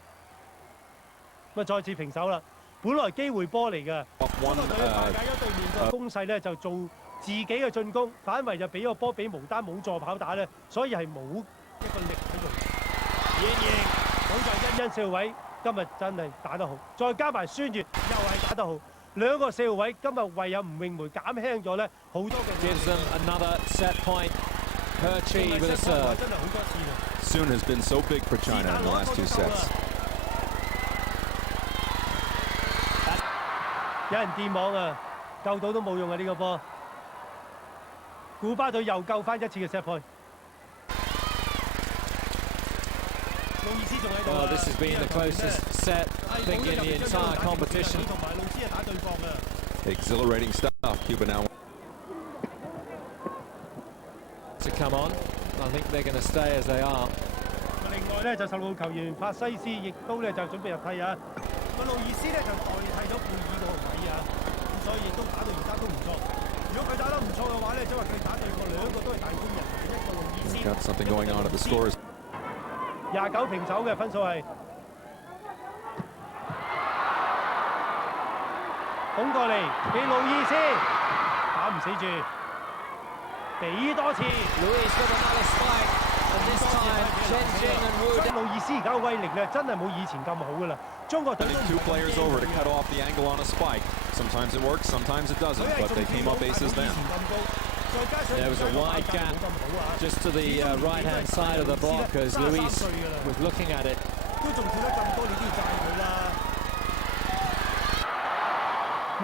咁啊，再次平手啦。本來機會波嚟㗎，中國隊排解咗對面個攻勢咧，就做自己嘅進攻，反為就俾個波俾無單冇助跑打咧，所以係冇一個力喺度。仍然好在欣四號位今日真係打得好，再加埋孫悦又係打得好，兩個四號位今日唯有吳詠梅減輕咗咧好多嘅。gives them another set point. Perchi with a serve. 真係好多次啦。Soon has been so big for China in the last 2 sets. 有人電網啊，救到都冇用啊！呢個波，古巴隊又救翻一次嘅 set point。路易斯仲喺度 Well, this has been the closest set, I think, in the entire competition. 同埋路斯係打對角啊！ Exhilarating stuff. Cuba now. To come on. I think they're going to stay as they are. 另外咧就15號球員法西斯亦都咧就準備入替啊。個路易斯咧就代替咗貝爾個位啊，咁所以亦都打到而家都唔錯。如果佢打得唔錯嘅話咧，即係話佢打對角兩個都係大官人，一個路易斯。Got something going on at the scores. 29平手嘅分數係。拱過嚟俾路易斯，打唔死住，俾多次。Luis with another spike, and this time Chen Jing and Wu. 路易斯而家嘅威力咧，真係冇以前咁好噶啦。中國隊 Sending 2 players over to cut off the angle on a spike. Sometimes it works, sometimes it doesn't, but they came up aces then. There was a wide gap just to the right-hand side of the block as Luis was looking at it. 都仲跳得咁高，你都要讚佢啦。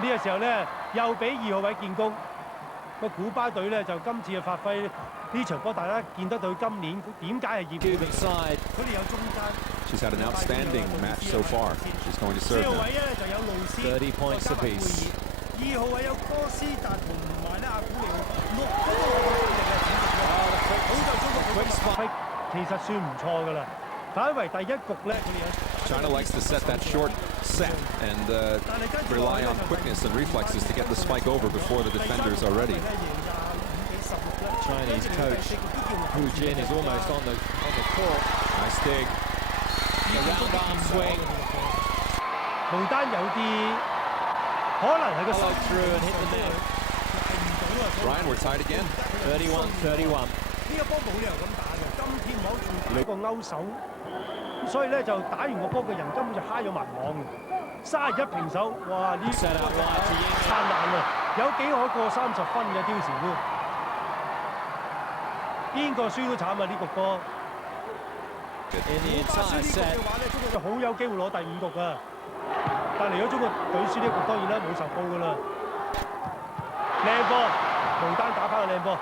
呢個時候咧，又俾2號位建功。個古巴隊咧就今次嘅發揮，呢場波大家見得到今年點解係熱 Cuban side. 佢哋有中間。She's had an outstanding match so far. She's going to serve 4號 now. 位咧就有路斯30 points apiece. 2號位有哥斯達同埋咧阿古利奧，6個好在中國隊嘅發揮其實算唔錯㗎啦。反為第一局咧，佢哋有。China likes to set that short set and rely on quickness and reflexes to get the spike over before the defenders are ready. Chinese coach Hu Jin is almost on the court. Nice dig. The round arm swing. 無單有啲可能係個 Followed through and hit the net. Ryan, we're tied again. 31-31. 呢個波冇理由咁打嘅，今天網住呢個勾手，咁所以咧就打完個波嘅人根本就蝦咗埋網，31平手，哇！呢 Set out wide to 燦爛啊！有幾可過30分嘅刁時都，邊個輸都慘啊！呢局波。 In the 古巴輸 entire 呢局 set. 嘅話咧，中國就好有機會攞第5局啊！但係如果中國隊輸呢局，當然啦冇仇報㗎啦。靚波，無單打翻個靚波。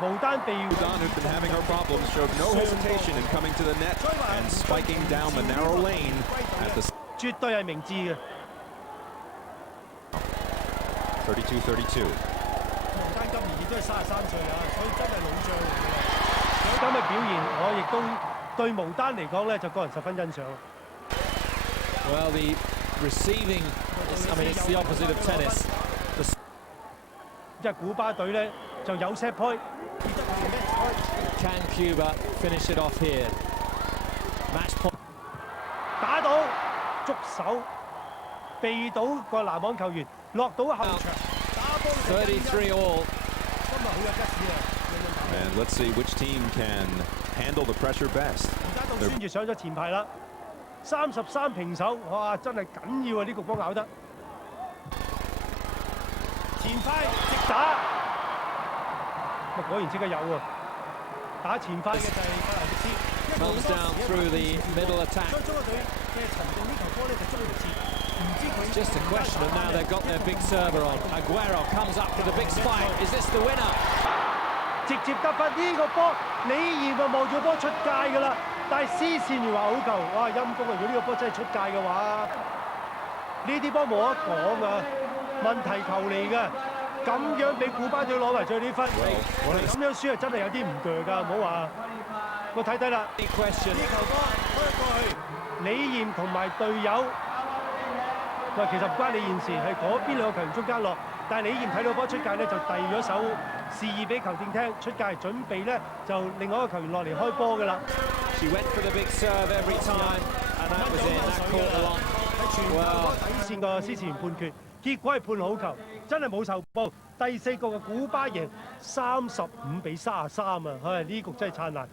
無單被 Don, who'd been having her problems, showed no hesitation in coming to the net and spiking down the narrow lane at the 絕對係明智嘅。 32-32. 無單今年亦都係33歲啊，所以真係老將嚟嘅。咁嘅表現，我亦都對無單嚟講咧，就個人十分欣賞。 Well, the receiving, I mean, it's the opposite of tennis. 即係古巴隊咧就有 set point。 Can Cuba finish it off here? Match point. 打到捉手，避到個籃網球員，落到後場，打波33 all. 今日好有吉士啊！ And let's see which team can handle the pressure best. 而家到孫悦上咗前排啦，33平手，哇！真係緊要啊！呢局波咬得前快直打，果然即刻有喎！打前快嘅就係法蘭迪斯，一 Comes down through the middle attack. 所以中國隊嘅陳定呢球波咧就捉唔切，唔知佢 It's just a question of now they've got their big server on. Aguero comes up with a big spike. Is this the winner? 直接得分呢個波，李賢就望住波出界㗎啦。但係施善如話好球，哇陰公啊！如果呢個波真係出界嘅話，呢啲波冇得講啊，問題球嚟㗎。咁樣俾古巴隊攞埋最啲分，咁樣輸係真係有啲唔鋸㗎，唔好話。我睇睇啦，呢 Question. 球波開過去，李賢同埋隊友。喂，其實唔關李賢事，係嗰邊兩個球員中間落。但係李賢睇到波出界咧，就遞咗手示意俾球證聽出界，準備咧就另外一個球員落嚟開波㗎啦。She went for the big serve every time, and that was in. That caught the line. 喺全球底線個司前判決，結果係判好球，真係冇受報。第四局嘅古巴贏35比33啊！唉，呢局真係燦爛。